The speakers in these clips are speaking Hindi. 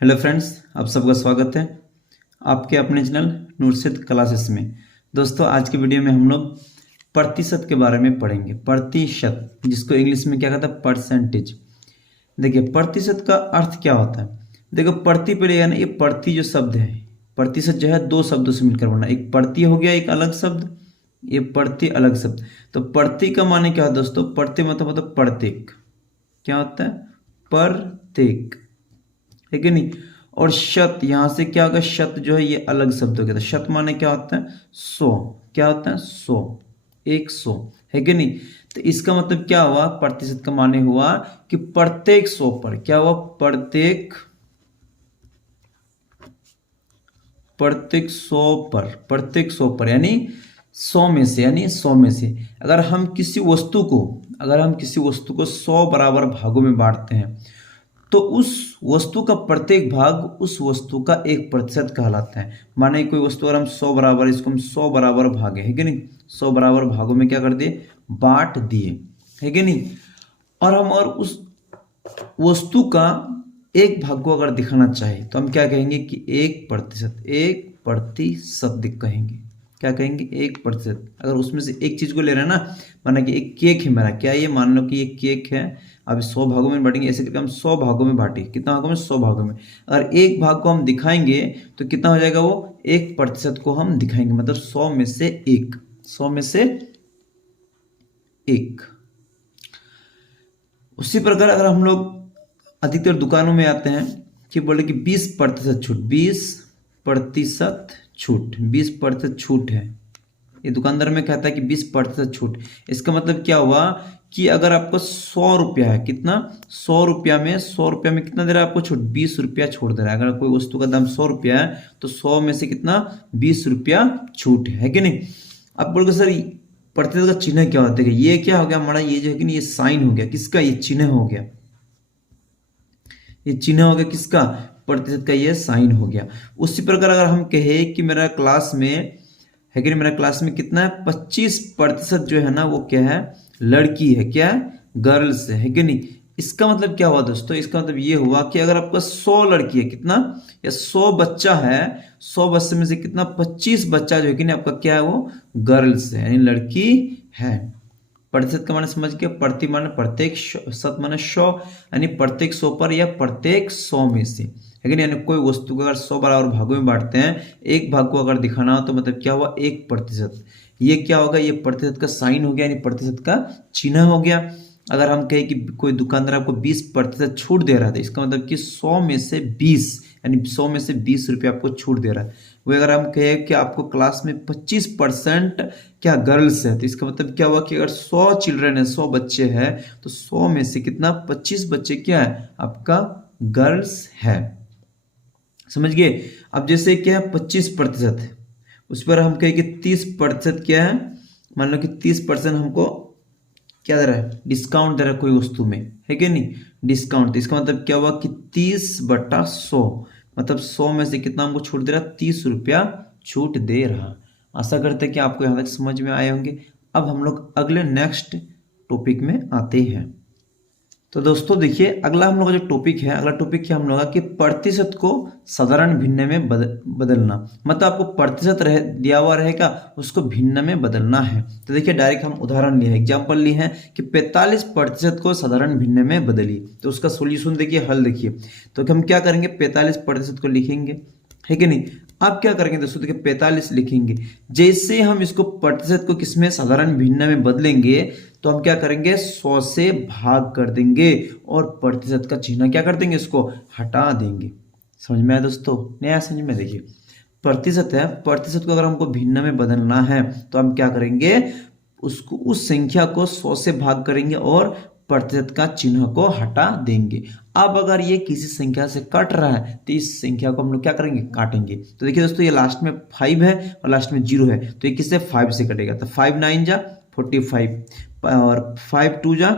हेलो फ्रेंड्स, आप सबका स्वागत है आपके अपने चैनल नूरसिद क्लासेस में। दोस्तों, आज की वीडियो में हम लोग प्रतिशत के बारे में पढ़ेंगे। प्रतिशत, जिसको इंग्लिश में क्या कहता है, परसेंटेज। देखिए, प्रतिशत का अर्थ क्या होता है। देखो, प्रति पहले यानी ये प्रति जो शब्द है, प्रतिशत जो है दो शब्दों से मिलकर बना, एक प्रति हो गया, एक अलग शब्द, ये प्रति अलग शब्द। तो प्रति का माने क्या है दोस्तों, प्रति मतलब प्रत्येक, क्या होता है, प्रत्येक, है कि नहीं। और शत, यहां से क्या होगा, शत जो है ये अलग शब्द हो गया। तो शत माने क्या होता है, 100, क्या होता है, 100, 100, है कि नहीं। तो इसका मतलब क्या हुआ, प्रतिशत का माने हुआ कि प्रत्येक 100 पर क्या हुआ, प्रत्येक 100 पर यानी 100 में से, यानी 100 में से अगर हम किसी वस्तु को 100 बराबर भागों में बांटते हैं तो उस वस्तु का प्रत्येक भाग उस वस्तु का 1% कहलाता है। माने कोई वस्तु अगर हम 100 बराबर, इसको हम 100 बराबर भागे, है कि नहीं, 100 बराबर भागों में क्या कर दिए, बांट दिए, है कि नहीं। और हम और उस वस्तु का एक भाग को अगर दिखाना चाहे तो हम क्या कहेंगे कि 1%, 1% कहेंगे। क्या कहेंगे, 1%। अगर उसमें से एक चीज को ले रहे हैं ना, माना कि एक केक है मेरा, क्या ये, मान लो कि ये केक है, अब 100 भागों में बांटेंगे, ऐसे करके हम 100 भागों में बांटे, कितना भागों में, 100 भागों में। अगर एक भाग को हम दिखाएंगे तो कितना हो जाएगा, वो 1% को हम दिखाएंगे, मतलब 100 में से 1, 100 में से 1। उसी प्रकार अगर हम लोग अधिकतर दुकानों में आते हैं कि बोले कि 20% छूट, 20% छूट, 20% छूट है, ये दुकानदार में कहता है कि 20% छूट। इसका मतलब क्या हुआ कि अगर आपको 100 रुपया है, कितना, 100 रुपया में, 100 रुपया में कितना दे रहा है आपको छूट, 20 रुपया छोड़ दे रहा है। अगर कोई वस्तु का दाम 100 रुपया है तो 100 में से कितना, 20 रुपया छूट है कि नहीं। अब बोलोगे सर प्रतिशत का चिन्ह क्या होता है, ये क्या हो गया हमारा, ये जो है कि नहीं, ये साइन हो गया, किसका, ये चिन्ह हो गया, ये चिन्ह हो गया किसका, प्रतिशत का, ये साइन हो गया। उसी प्रकार अगर हम कहे कि मेरा क्लास में, है कि नहीं, मेरा क्लास में कितना है, 25% जो है ना वो क्या है, लड़की है, क्या है, गर्ल्स है कि नहीं। इसका मतलब क्या हुआ दोस्तों, इसका मतलब ये हुआ कि अगर आपका 100 लड़की है, कितना, या 100 बच्चा है, 100 बच्चे में से कितना, 25 बच्चा जो है कि नहीं आपका क्या है, वो गर्ल्स है, यानी लड़की है। प्रतिशत का माने समझ के, प्रति माने प्रत्येक, शत माने 100, यानी प्रत्येक 100 पर या प्रत्येक 100 में से, है कि नहीं। यानी कोई वस्तु को अगर 100 बराबर भागों में बांटते हैं, एक भाग को अगर दिखाना हो तो मतलब क्या हुआ, 1%। ये क्या होगा, ये प्रतिशत का साइन हो गया, यानी प्रतिशत का चिन्ह हो गया। अगर हम कहें कि कोई दुकानदार आपको 20% छूट दे रहा था, इसका मतलब कि 100 में से 20, यानी 100 में से 20 रुपये आपको छूट दे रहा है। वो अगर हम कहें कि आपको क्लास में 25% क्या गर्ल्स है, तो इसका मतलब क्या हुआ कि अगर 100 चिल्ड्रन है, 100 बच्चे हैं, तो 100 में से कितना, 25 बच्चे क्या है आपका, गर्ल्स है। समझ गए। अब जैसे क्या है, 25% है, उस पर हम कहें कि 30% क्या है, मान लो कि 30% हमको क्या दे रहा है, डिस्काउंट दे रहा है कोई वस्तु में, है कि नहीं, डिस्काउंट। तो इसका मतलब क्या हुआ कि 30/100, मतलब 100 में से कितना हमको छूट दे रहा है, 30 रुपया छूट दे रहा। आशा करते हैं कि आपको यहाँ तक समझ में आए होंगे। अब हम लोग अगले नेक्स्ट टॉपिक में आते हैं। तो दोस्तों देखिए, अगला हम लोग का जो टॉपिक है, अगला टॉपिक क्या हम लोग का कि प्रतिशत को साधारण भिन्न में बदलना। मतलब आपको प्रतिशत दिया हुआ रहेगा, उसको भिन्न में बदलना है। तो देखिए, डायरेक्ट हम उदाहरण लिए, एग्जांपल लिए हैं कि 45% को साधारण भिन्न में बदलिए। तो उसका सोल्यूशन देखिए, हल देखिए। तो हम क्या करेंगे, 45% को लिखेंगे, है कि नहीं। अब क्या करेंगे दोस्तों, देखिए 45 लिखेंगे, जैसे हम इसको प्रतिशत को किसमें, साधारण भिन्न में बदलेंगे, तो हम क्या करेंगे, 100 से भाग कर देंगे और प्रतिशत का चिन्ह क्या कर देंगे, इसको हटा देंगे। समझ में आया दोस्तों, नया समझ में। देखिए, प्रतिशत है, प्रतिशत को अगर हमको भिन्न में बदलना है तो हम क्या करेंगे, उसको, उस संख्या को 100 से भाग करेंगे और प्रतिशत का चिन्ह को हटा देंगे। अब अगर ये किसी संख्या से कट रहा है तो इस संख्या को हम लोग क्या करेंगे, काटेंगे। तो देखिए दोस्तों, ये लास्ट में 5 है और लास्ट में 0 है, तो ये किससे, 5 से कटेगा। तो 5 9 जा 45 और 5 2 जा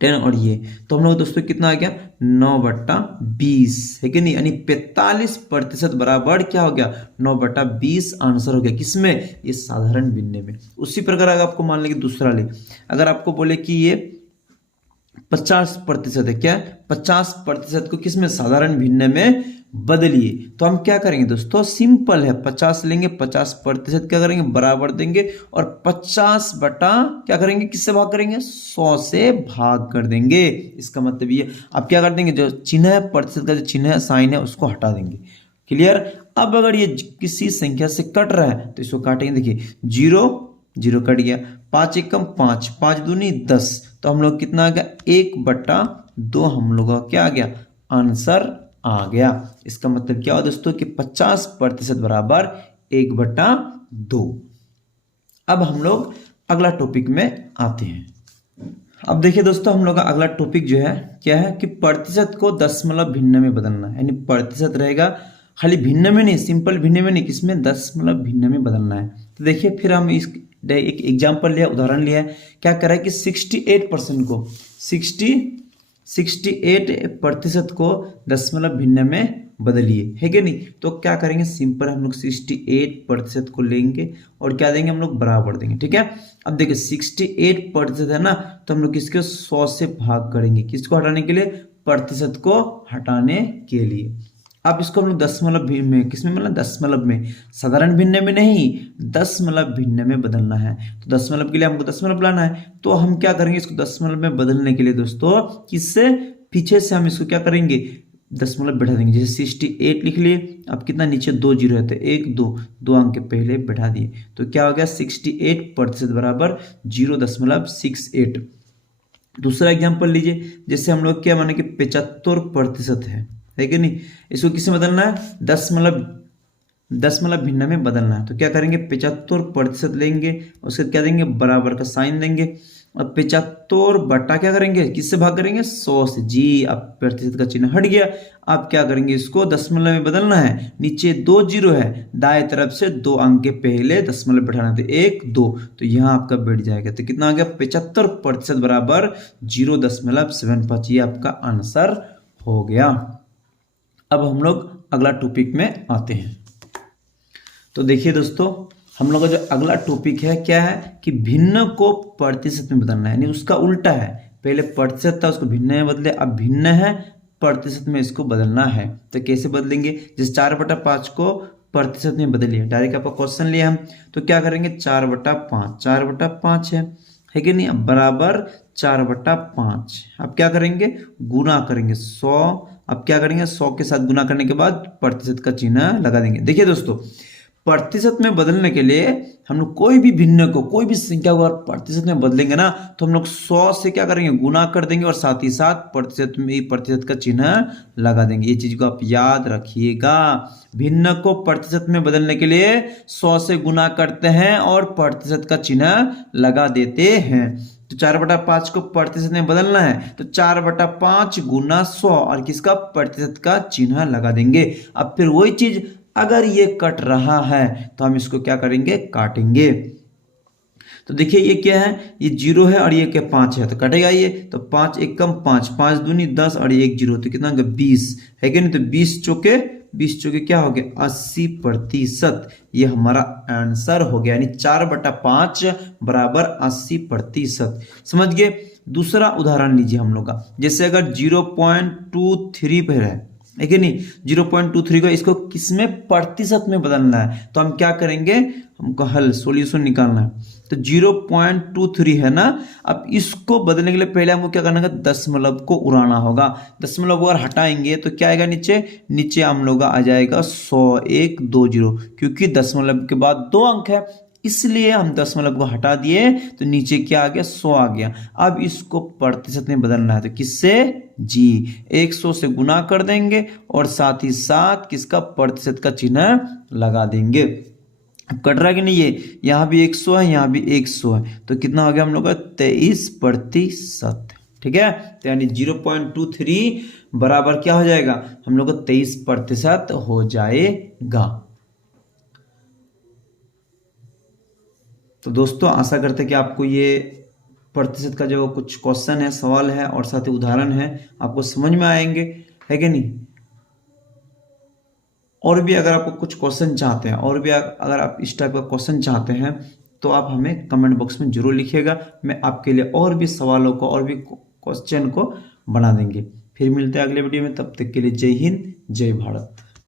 10, और ये तो हम लोग दोस्तों कितना आ गया, 9/20, है कि नहीं। यानी 45% बराबर क्या हो गया, 9/20 आंसर हो गया, किसमें, ये साधारण भिन्न में। उसी प्रकार अगर आपको मान लें कि दूसरा ले, अगर आपको बोले कि ये 50% है, क्या है 50% को किसमें साधारण भिन्न में बदलिए। तो हम क्या करेंगे दोस्तों, सिंपल है, 50 लेंगे, 50% क्या करेंगे बराबर देंगे और 50 बटा क्या करेंगे, किससे भाग करेंगे 100 से भाग कर देंगे। इसका मतलब ये आप क्या कर देंगे, जो चिन्ह है प्रतिशत का जो चिन्ह है साइन है उसको हटा देंगे। क्लियर। अब अगर ये किसी संख्या से कट रहा है तो इसको काटेंगे, देखिए 0 0 कट गया, 5 एकम 5, 5 दूनी 10, तो हम लोग कितना आ गया 1/2 हम लोग का क्या आ गया आंसर आ गया। इसका मतलब क्या हुआ दोस्तों कि 50% बराबर 1/2। अब हम लोग अगला टॉपिक में आते हैं। अब देखिए दोस्तों हम लोग का अगला टॉपिक जो है क्या है कि प्रतिशत को दशमलव भिन्न में बदलना है, यानी प्रतिशत रहेगा खाली भिन्न में नहीं, सिंपल भिन्न में नहीं, किसमें दशमलव भिन्न में बदलना है। तो देखिए फिर हम इस एक एग्जाम्पल लिया, उदाहरण लिया है, क्या करा है कि 68% को 68% को दशमलव भिन्न में बदलिए, है कि नहीं। तो क्या करेंगे, सिंपल हम लोग 68% को लेंगे और क्या देंगे हम लोग बराबर देंगे, ठीक है। अब देखिए 68% है ना, तो हम लोग किसके 100 से भाग करेंगे, किसको हटाने के लिए, प्रतिशत को हटाने के लिए। अब इसको हम लोग दशमलव भिन्न में, किसमें मतलब दशमलव में, साधारण भिन्न में नहीं, दशमलव भिन्न में बदलना है। तो दशमलव के लिए हमको दशमलव लाना है, तो हम क्या करेंगे इसको दशमलव में बदलने के लिए दोस्तों, किससे पीछे से हम इसको क्या करेंगे दशमलव बैठा देंगे। जैसे 68 लिख लिए, अब कितना नीचे 2 जीरो है तो 1 2 2 अंक के पहले बैठा दिए, तो क्या हो गया 68% बराबर 0.68। दूसरा एग्जाम्पल लीजिए, जैसे हम लोग क्या माने कि 75% है कि नहीं, इसको किससे बदलना है, दशमलव भिन्न में बदलना है। तो क्या करेंगे 75% लेंगे, उसके क्या देंगे बराबर का साइन देंगे और 75 बटा क्या करेंगे, किससे भाग करेंगे 100 से, जी अब प्रतिशत का चिन्ह हट गया। अब क्या करेंगे इसको दशमलव में बदलना है, नीचे 2 जीरो है, दाएं तरफ से 2 अंक के पहले दशमलव बैठाना थे 1 2, तो यहाँ आपका बैठ जाएगा। तो कितना आ गया 75% बराबर 0.75, ये आपका आंसर हो गया। अब हम लोग अगला टॉपिक में आते हैं। तो देखिए दोस्तों हम लोग का जो अगला टॉपिक है क्या है कि भिन्न को प्रतिशत में बदलना है, यानी उसका उल्टा है, पहले प्रतिशत था उसको भिन्न में बदले, अब भिन्न है प्रतिशत में इसको बदलना है। तो कैसे बदलेंगे, जैसे 4/5 को प्रतिशत में बदलिए, डायरेक्ट आपका क्वेश्चन लिया हम, तो क्या करेंगे 4/5, 4/5 है कि नहीं, अब बराबर 4/5। अब क्या करेंगे गुना करेंगे 100, अब क्या करेंगे 100 के साथ गुना करने के बाद प्रतिशत का चिन्ह लगा देंगे। देखिए दोस्तों प्रतिशत में बदलने के लिए हम लोग कोई भी भिन्न को, कोई भी संख्या को अगर प्रतिशत में बदलेंगे ना, तो हम लोग 100 से क्या करेंगे गुना कर देंगे और साथ ही साथ प्रतिशत में प्रतिशत का चिन्ह लगा देंगे। ये चीज को आप याद रखिएगा, भिन्न को प्रतिशत में बदलने के लिए 100 से गुना करते हैं और प्रतिशत का चिन्ह लगा देते हैं। तो 4/5 को प्रतिशत में बदलना है तो 4/5 गुना 100 और किसका प्रतिशत का चिन्ह लगा देंगे। अब फिर वही चीज अगर ये कट रहा है तो हम इसको क्या करेंगे काटेंगे। तो देखिए ये क्या है, ये 0 है और ये क्या 5 है, तो कटेगा ये, तो 5 एकम 5, 5 दूनी 10 और ये 1 0, तो कितना होगा 20 है कि नहीं। तो 20 चौके क्या हो गया 80%, ये हमारा आंसर हो गया, यानी 4/5 बराबर 80%। समझ गए। दूसरा उदाहरण लीजिए हम लोग का, जैसे अगर 0.23 पर है कि नहीं, 0.23 को इसको किसमें प्रतिशत में बदलना है, तो हम क्या करेंगे, हमको हल सॉल्यूशन निकालना है। तो 0.23 है ना, अब इसको बदलने के लिए पहले हमको क्या करना है, दशमलव को उड़ाना होगा। दशमलव अगर हटाएंगे तो क्या आएगा नीचे हम लोग आ जाएगा 100 1 2 0, क्योंकि दशमलव के बाद 2 अंक है इसलिए हम दशमलव को हटा दिए, तो नीचे क्या आ गया 100 आ गया। अब इसको प्रतिशत में बदलना है तो किससे, जी 100 से गुना कर देंगे और साथ ही साथ किसका प्रतिशत का चिन्ह लगा देंगे। अब कट रहा है कि नहीं, ये यहाँ भी 100 है यहाँ भी 100 है, तो कितना हो गया हम लोग का 23%। ठीक है, तो यानी 0.23 बराबर क्या हो जाएगा हम लोग का 23% हो जाएगा। तो दोस्तों आशा करते हैं कि आपको ये प्रतिशत का जो कुछ क्वेश्चन है, सवाल है और साथ ही उदाहरण है आपको समझ में आएंगे, है कि नहीं। और भी अगर आपको कुछ क्वेश्चन चाहते हैं, और भी अगर आप इस टाइप का क्वेश्चन चाहते हैं तो आप हमें कमेंट बॉक्स में जरूर लिखिएगा। मैं आपके लिए और भी सवालों को और भी क्वेश्चन को बना देंगे। फिर मिलते हैं अगले वीडियो में, तब तक के लिए जय हिंद जय भारत।